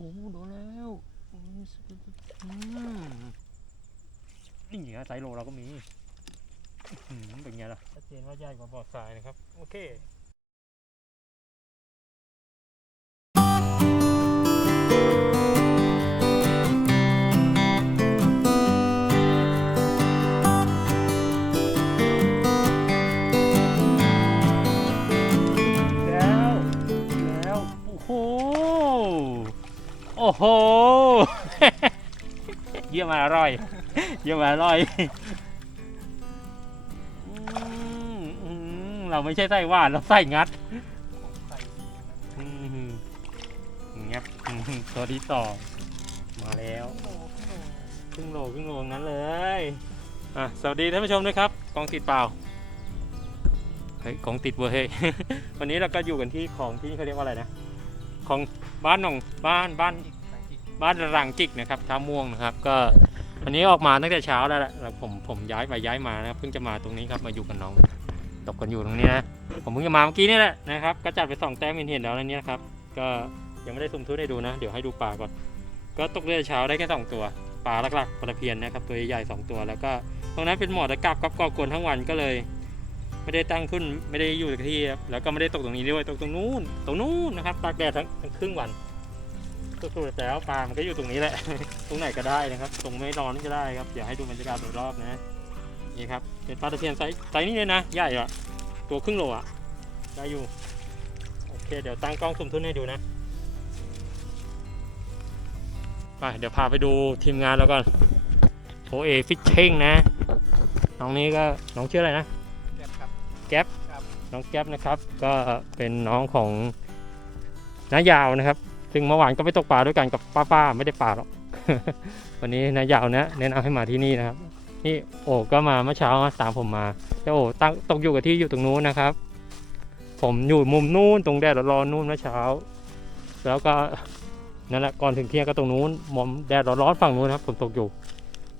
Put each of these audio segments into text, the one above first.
โดนแล้วอืมนี่ไงไซโลเราก็มีอื้อหือเป็นไงล่ะชัดเจนว่าใหญ่กว่าบอดทรายนะครับ โอเค โอ้โห เยี่ยมอร่อย เยี่ยมอร่อยเราไม่ใช่ไส้หวานเราไส้งัดอืมงับอืมตัวที่สองมาแล้วครึ่งโลครึ่งโลงั้นเลยอะสวัสดีท่านผู้ชมด้วยครับกองติดเปล่าเฮ้ยกองติดเว้ยวันนี้เราก็อยู่กันที่ของที่เขาเรียกว่าอะไรนะ ของบ้านหนองบ้านบ้านบ้านรังจิกนะครับท่าม่วงนะครับ ก็วันนี้ออกมาตั้งแต่เช้าแล้วแหละผมผมย้ายไปย้ายมานะครับเพิ่งจะมาตรงนี้ครับมาอยู่กับน้อง ตกกันอยู่ตรงนี้นะผมเพิ่งจะมาเมื่อกี้นี่แหละนะครับก็จัดไปสองแต้มเห็นแล้วนะเนี่ยครับ ก็ยังไม่ได้สุ่มทุนให้ดูนะ เดี๋ยวให้ดูปลาก่อน ก็ตกเรือเช้าได้แค่สองตัวปลาหลักๆปลาเพียนนะครับตัวใหญ่ๆสองตัวแล้วก็ตรงนั้นเป็นหมอตะกับกับกอกวนทั้งวันก็เลย ไม่ได้ตั้งขึ้นไม่ได้อยู่ที่ครับแล้วก็ไม่ได้ตกตรงนี้ด้วยตกตรงนู้นตรงนู้นนะครับตากแดดทั้งทั้งครึ่งวันก็สุดแล้วปลามันก็อยู่ตรงนี้แหละ ตรงไหนก็ได้นะครับ ตรงไม่ร้อนก็ได้ครับเดี๋ยวให้ดูบรรยากาศโดยรอบนะนี่ครับเป็นปลาตะเพียนไซส์ไซส์นี้เลยนะใหญ่อะตัวครึ่งโลอะได้อยู่โอเคเดี๋ยวตั้งกล้องสุ่มทุนให้ดูนะไปเดี๋ยวพาไปดูทีมงานแล้วก่อนโอเอฟิชเชิงนะน้องนี้ก็น้องชื่ออะไรนะ แก๊บครับน้องแก๊ปนะครับ ก็เป็นน้องของน้ายาวนะครับ ซึ่งเมื่อวานก็ไปตกปลาด้วยกันกับป้าๆไม่ได้ปลาหรอก วันนี้น้ายาวนะแนะนำให้มาที่นี่นะครับ นี่โอ้ก็มาเมื่อเช้าตามผมมาแต่โอ้ตั้งตกอยู่กับที่อยู่ตรงนู้นนะครับ ผมอยู่มุมนู้นตรงแดดร้อนๆนู้นเมื่อเช้า แล้วก็นั่นแหละก่อนถึงเที่ยงก็ตรงนู้นมุมแดดร้อนๆฝั่งนู้นนะครับผมตกอยู่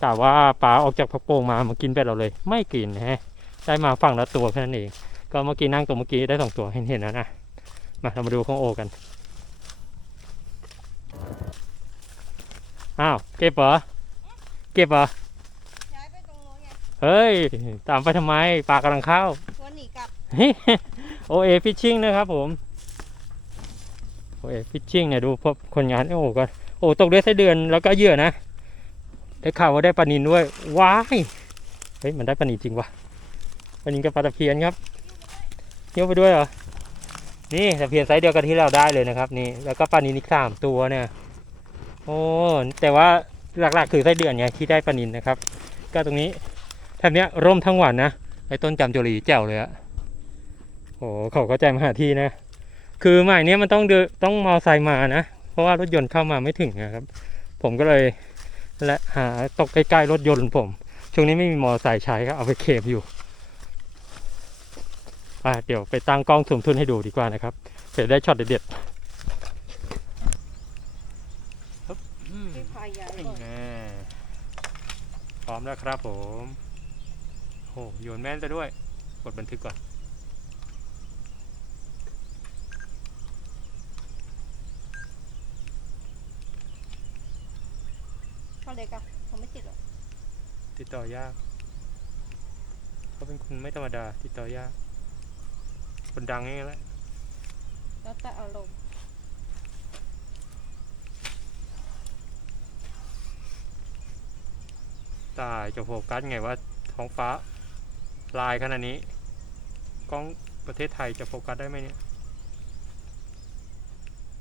แต่ว่าปลาออกจากพักโป่งมามากินเป็ดเราเลย ไม่กินนะฮะ ได้มาฝั่งละตัวแค่นั้นเอง ก็เมื่อกี้นั่งตรงเมื่อกี้ได้สองตัวเห็นเห็นแล้วนะมาเรามาดูของโอกัน อ้าว เก็บเหรอ เก็บเหรอ ย้ายไปตรงโน้นไงเฮ้ย ตามไปทำไม ปลากำลังเข้า ตัวหนีกลับ โอเอฟิชชิ่งนะครับผม โอเอฟิชชิ่งเนี่ยดูพวกคนงานโอ้ก็โอ้ตกได้ไส้เดือนแล้วก็เหยื่อนะ ได้ข่าวว่าได้ปลานินด้วย ว้าย เฮ้ย มันได้ปลานินจริงวะ ปลานินกับปลาตะเพียนครับเยี่ยวไปด้วยเหรอ นี่ตะเพียนไซส์เดียวกันที่เราได้เลยนะครับ นี่ แล้วก็ปลานินอีกสามตัวเนี่ย โอ้ แต่ว่าหลักๆคือไส้เดือนไงที่ได้ปลานินนะครับ ก็ตรงนี้แถบเนี้ยร่มทั้งวันนะ ไอ้ต้นจำจุรีแจ๋วเลยอะโอ้เขาเข้าใจมาหาที่นะ คือหมายเนี้ยมันต้องเดต้องมอไซค์มานะ เพราะว่ารถยนต์เข้ามาไม่ถึงนะครับ ผมก็เลยและหาตกใกล้ๆรถยนต์ผม ช่วงนี้ไม่มีมอไซค์ใช้ครับเอาไปเคมอยู่ ไปเดี๋ยวไปตั้งกล้องสูงทุนให้ดูดีกว่านะครับเดี๋ยวได้ช็อตเด็ดๆฮึบอืมที่พายย้ายนี่ก่อนไงพร้อมแล้วครับผมโอ้โยนแม่นซะด้วย กดบันทึกก่อนเขาเล็กอะเขาไม่ติดหรอกติดต่อยากเขาเป็นคนไม่ธรรมดา ติดต่อยาก คนดังอย่างนี้แหละแล้วแต่อารมณ์ตายจะโฟกัสไงว่าท้องฟ้าลายขนาดนี้ กล้องประเทศไทยจะโฟกัสได้ไหมเนี่ย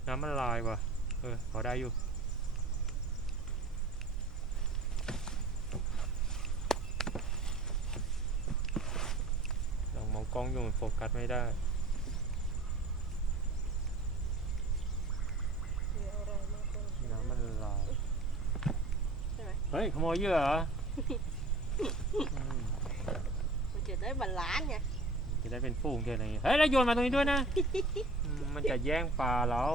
น้ำมันลายว่ะ เออพอได้อยู่ ลองมองกล้องอยู่มั นโฟกัสไม่ได้เดี๋ยวอะไรมากกว่าน้ำมันลายใช่ไหมเฮ้ยขโมยเหยื่อเหรออืมมันจะได้บาลานซ์ไงจะได้เป็นฝูงเท่านี้เฮ้ยแล้วโยนมาตรงนี้ด้วยนะอืมมันจะแย่งปลาเรา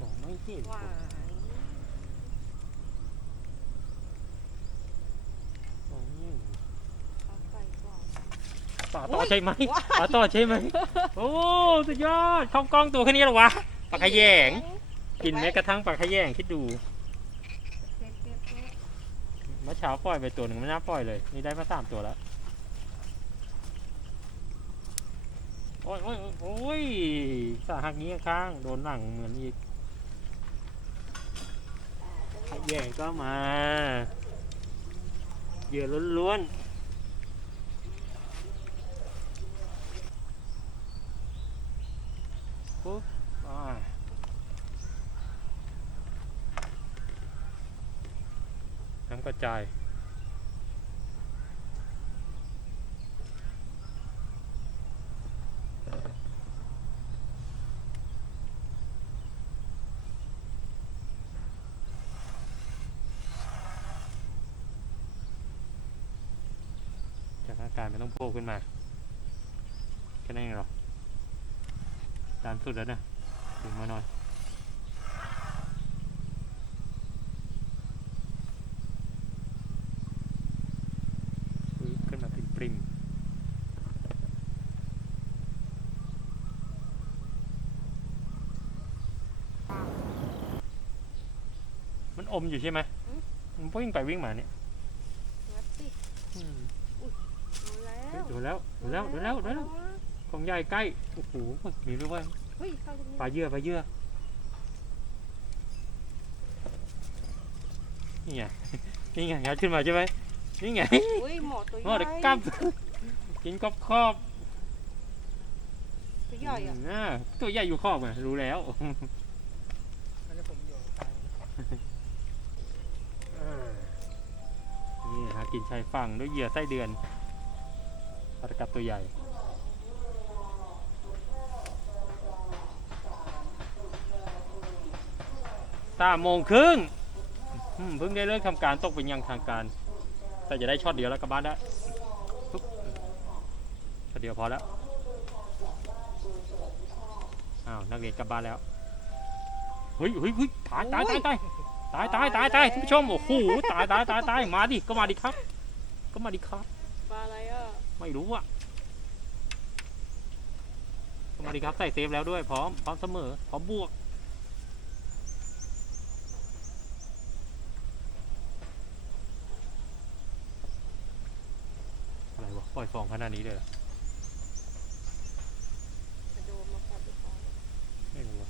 มองไม่ เห็นหวายมองไม่เห็นปลาต่อใช่ไหมปลาต่อใช่ไหมโอ้สุดยอดเข้ากล้องตัวแค่นี้เหรอวะปลาขยง กินแม้กระทั่งปลาขยงคิดดูเก็บเก็บเก็บเมื่อเช้าปล่อยไปตัวหนึ่งไม่น่าปล่อยเลยนี่ได้มาสามตัวแล้วโอ้ยโอ้ยโอ้ยสาหักนี้ข้างโดนหลังเหมือนอีก แย่ก็มา เหยื่อล้วนๆปุ๊บอ่าน้ำกระจาย จากอาการไม่ต้องโผล่ขึ้นมาแค่นั้นเองเหรอตามสุดแล้วนะถึงมาหน่อยปึ๊บขึ้นมาปริมปริมมันอมอยู่ใช่ไหมมันวิ่งไปวิ่งมาเนี่ย งัดสิ อืม ดูแล้วเฮ้ยดูแล้วดูแล้วดูแล้วดูแล้วของใหญ่ใกล้โอ้โหมีด้วยเวยเฮ้ยเข้าตรงนี้ปลาเยื่อปลาเยื่อนี่ไงนี่ไงงัดขึ้นมาใช่ไหมนี่ไงอุ้ยหมอตัวใหโอ้ญ่เด็กกลับกินกรอบครอบตัวใหญ่อะอ่าตัวใหญ่อยู่ขอบไงรู้แล้วอันนี้ผมอยู่กลางนี่หากินชายฝั่งด้วยเหยื่อไส้เดือนปลา ตะกับตัวใหญ่ สามโมงครึ่งเพิ่งได้เลิกทำการตกเป็นยังทางการ แต่จะได้ช็อตเดียวแล้วกลับบ้านได้ช็อตเดียวพอแล้ว อ้าวนักเรียนกลับบ้านแล้ว เฮ้ยเฮ้ยเฮ้ยตายตายตายตายตายตายตายตายท่านผู้ชม โอ้โห ตายตายตายตายมาดิ ก็มาดิครับ ก็มาดิครับ ลาอะไรอะไม่รู้อะก็มาดิครับใส่เซฟแล้วด้วยพร้อมพร้อมเสมอพร้อมบวกอะไรวะปล่อยฟองขนาดนี้เลยเหรอกระโดดมากัดไปก่อนไม่รู้วะ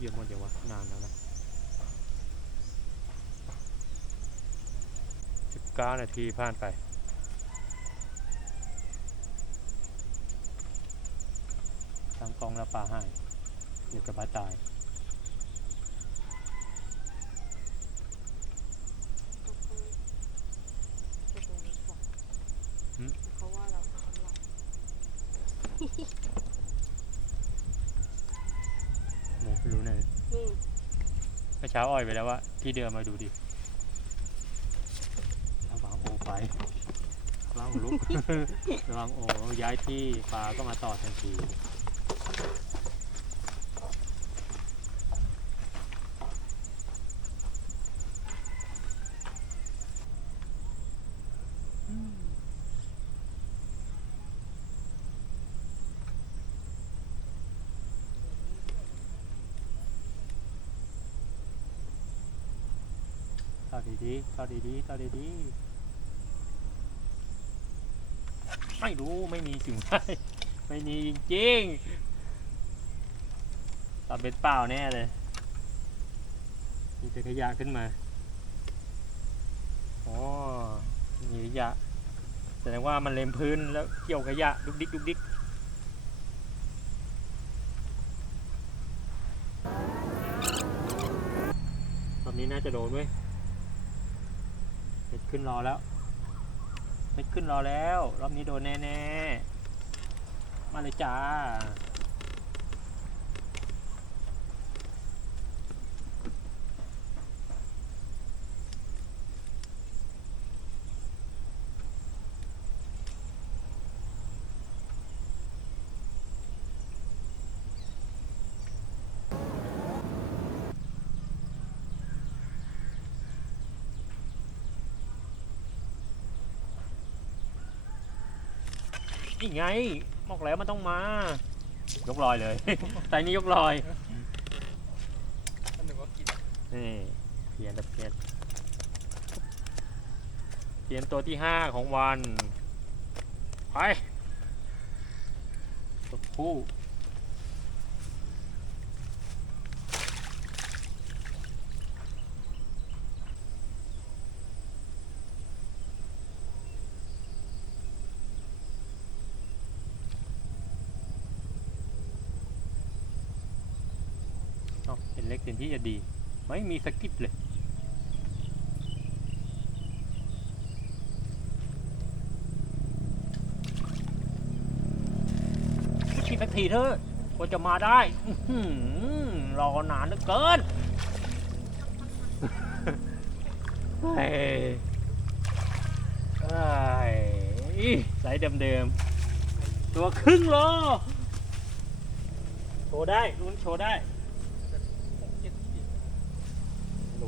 เยอะหมดเดี๋ยววะนานแล้วนะ สิบเก้านาทีผ่านไปตั้งกล้องแล้วปลาให้เดี๋ยวกระบาตายก็คือจะโดนบอกหืมเขาว่าเราทำหลังโมไม่รู้เนี่ยอืมเมื่อเช้าอ่อยไปแล้วว่าที่เดิมมาดูดิ ระวังโอ้ย้ายที่ฟ้าก็มาต่อทันทีเข้าดีๆเข้าดีๆเข้าดีๆ ไม่รู้ไม่มีสิ่งใดไม่มีจริงๆตอนเป็นเปล่าแน่เลย มีแต่ขยะขึ้นมาอ๋อมีขยะแสดงว่ามันเล็มพื้นแล้วเกี่ยวขยะดุกดิกดุกดิกรอบนี้น่าจะโดนเว้ยเม็ดขึ้นรอแล้ว ไม่ขึ้นรอแล้ว รอบนี้โดนแน่ ๆ มาเลยจ้า นี่ไงบอกแล้วมันต้องมา ยกลอยเลย แต่นี้ยกลอย อันหนึ่งก็กินนี่เพียนตะเพียนเพียนตัวที่ห้าของวัน ไปตัวผู้ เป็นเล็กเห็นที่จะดี ไม่มีสกิปเลย คิดสักทีเถอะกว่าจะมาได้อื้ออรอนานเหลือเกินเฮ้ยเอ้ยเดิมๆ ตัวครึ่งโล โชว์ได้รุ่นโชว์ได้ หกเจ็ดขีด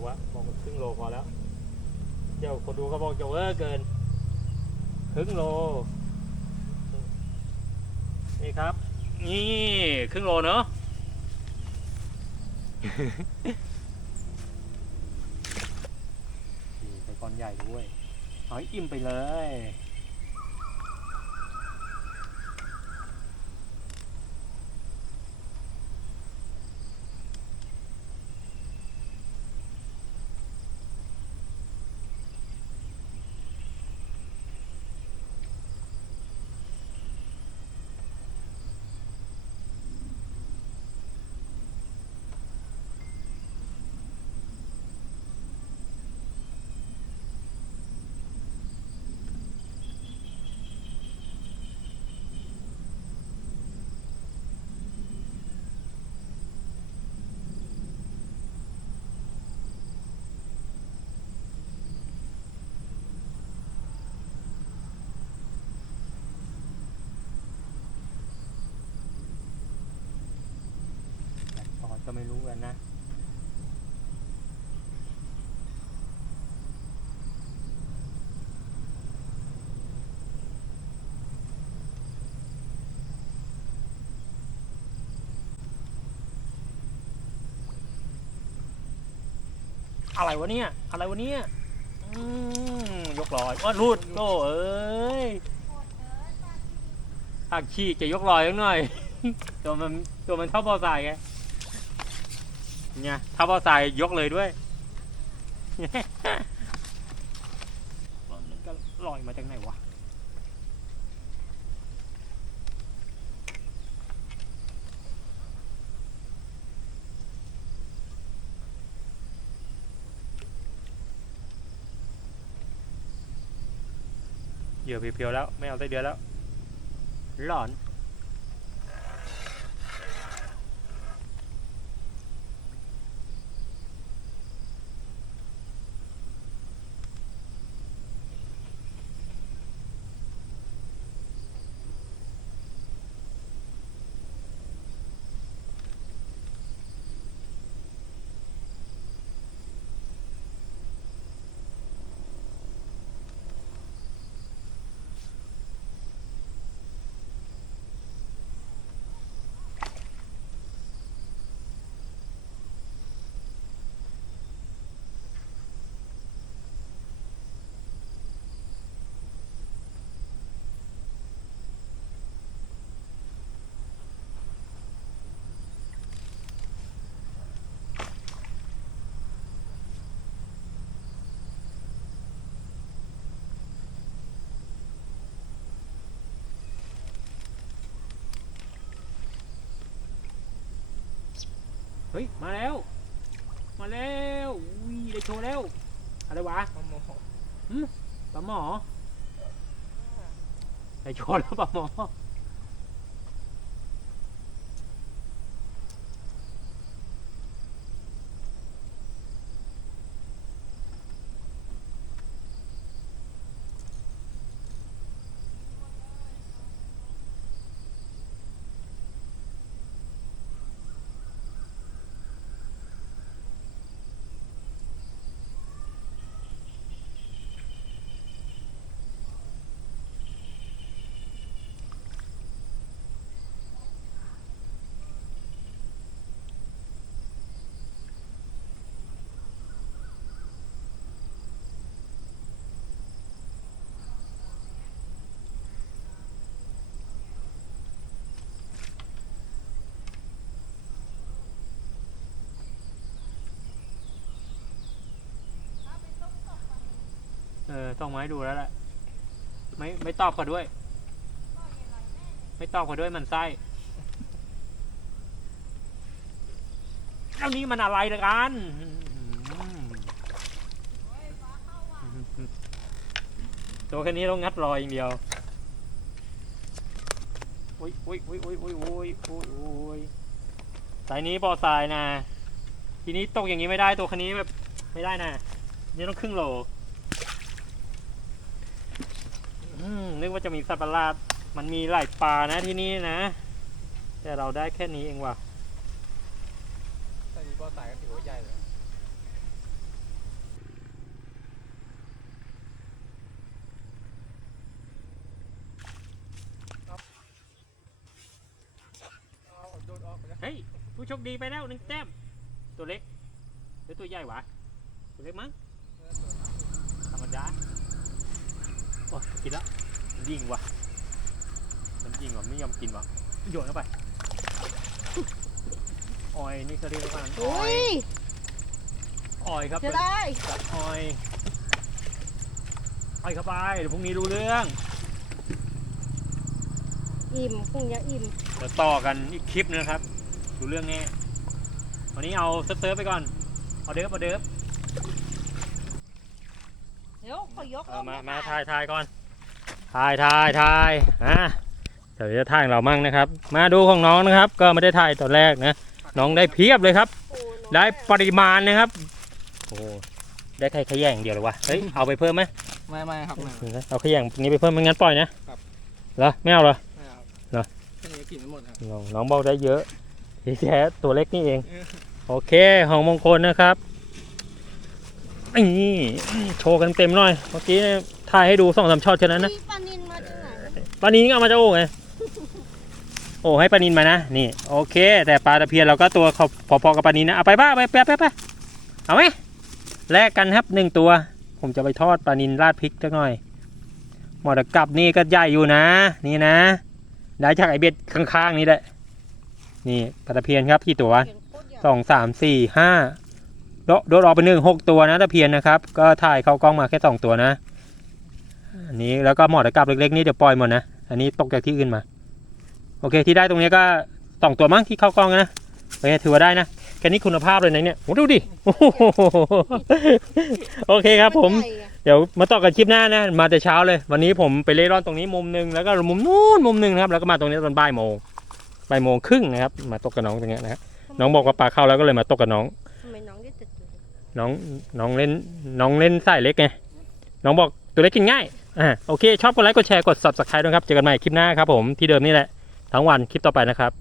ไม่รู้ว่าบอกมันครึ่งโลพอแล้ว เดี๋ยวคนดูเขาบอกจะเวอร์เกิน ครึ่งโล นี่ครับ นี่ครึ่งโลเนอะนี่ใส่ก้อนใหญ่ด้วยเอาอิ่มไปเลย ตอน ก็ไม่รู้กันนะอะไรวะเนี่ย อะไรวะเนี่ยยกลอยว่ารูดโอ้เอ้ยหักฉีกจะยกลอยสักหน่อย ตัวมันตัวมันเท่าบอสายไง เนี่ยเท่าบอสายยกเลยด้วยมันก็ลอยมาจากไหนวะเหยื่อเพียวๆแล้ว ไม่เอาไส้เดือนแล้วหลอน เฮ้ย มาแล้ว มาแล้วอุ้ยได้โชว์แล้ว อะไรวะมะม่วงปลาหมอได้โชว์แล้วปลาหมอ อต้องมาให้ดูแล้วแหละไม่ไม่ตอบก็ด้วย ไม่ตอบก็ด้วยมันไส้แล้วนี้มันอะไรละกันตัวแค่นี้ต้องงัดรอยอย่างเดียวอุ้ยอุ้ยอุ้ยอุ้ยอุ้ยอุ้ยอุ้ยอุ้ยสายนี้ปอสายนะ ทีนี้ตกอย่างนี้ไม่ได้ตัวคันนี้แบบไม่ได้นะ นี่ต้องครึ่งโลอืม นึกว่าจะมีสัตว์ประหลาด มันมีหลายปลานะที่นี่นะ แต่เราได้แค่นี้เองว่ะแต่นี้บ่อสายก็ถือว่าใหญ่เลยครับเอาโดนออกไปแล้วเฮ้ย ผู้โชคดีไปแล้วหนึ่งแต้ม ตัวเล็กหรือตัวใหญ่วะตัวเล็กมั้งธรรมดา โอ้ยกินแล้วมันยิงว่ะมันยิงว่ะไม่ยอมกินว่ะโยนเข้าไปออยนี่เขาเรียกว่าออุ้อยยออยครับจะได้ จัดออยออยเข้าไปเดี๋ยวพรุ่งนี้รู้เรื่อง อิ่มพรุ่งนี้อิ่ม เดี๋ยวต่อกันอีกคลิปนึงนะครับ ดูเรื่องแน่วันนี้เอาเซิร์ฟๆไปก่อน เอาเดิฟเอาเดิฟเดี๋ยวขอยกเอามามาถ่ายถ่ายก่อนถ่ายถ่ายถ่ายอะเดี๋ยวจะถ่ายของเรามั่งนะครับ มาดูของน้องนะครับ ก็ไม่ได้ถ่ายตอนแรกนะ น้องได้เพียบเลยครับโอ้น้อยได้ปริมาณนะครับ โอ้ได้แค่ขยงเดียวเลยวะเฮ้ยเอาไปเพิ่มไหมไม่ไม่ครับไม่เอาขยงนี้ไปเพิ่มไม่งั้นปล่อยนะครับเหรอไม่เอาเหรอไม่ครับเหรอแค่นี้กินไม่หมดครับน้องน้องบอกได้เยอะที่แท้ตัวเล็กนี่เองเออโอเคของมงคลนะครับ นี่โชว์กันเต็มหน่อย เมื่อกี้ถ่ายให้ดูสองสามช็อตแค่นั้นนะมีปลานินมาจากไหนปลานินก็เอามาจากโอ่งไงโอ้ให้ปลานินมานะนี่โอเค แต่ปลาตะเพียนเราก็ตัวเขาพอๆกับปลานินนะเอาไปบ้าไปไปไปไปเอาไหมแลกกันครับหนึ่งตัว ผมจะไปทอดปลานินราดพริกสักหน่อยหมอตะกลับนี่ก็ใหญ่อยู่นะ นี่นะได้จากไอเบ็ดข้างๆนี่แหละนี่ปลาตะเพียนครับกี่ตัวเขียนโคตรใหญ่สองสามสี่ห้า โดดออกไปหนึ่งหกตัวนะตะเพียนนะครับ ก็ถ่ายเข้ากล้องมาแค่สองตัวนะ อันนี้แล้วก็หมอตะกรับเล็กๆนี่เดี๋ยวปล่อยหมดนะ อันนี้ตกจากที่อื่นมา โอเคที่ได้ตรงนี้ก็สองตัวมั้งที่เข้ากล้องนะโอเคถือว่าได้นะแค่นี้คุณภาพเลยนะเนี่ยโอ้ดูดิโอเคครับผม เดี๋ยวมาต่อกันคลิปหน้านะ มาแต่เช้าเลย วันนี้ผมไปเล่ร่อนตรงนี้มุมหนึ่งแล้วก็มุมนู้นมุมหนึ่งนะครับ แล้วก็มาตรงนี้ตอนบ่ายโมงบ่ายโมงครึ่งนะครับ มาตกกับน้องตรงนี้นะน้องบอกว่าปลาเข้าแล้วก็เลยมาตกกับน้อง น้องน้องเล่นน้องเล่นสายเล็กไงน้องบอกตัวเล็กกินง่ายอ่าโอเค ชอบกดไลค์กดแชร์กด subscribe ด้วยครับ เจอกันใหม่คลิปหน้าครับผมที่เดิมนี่แหละ ทั้งวันคลิปต่อไปนะครับ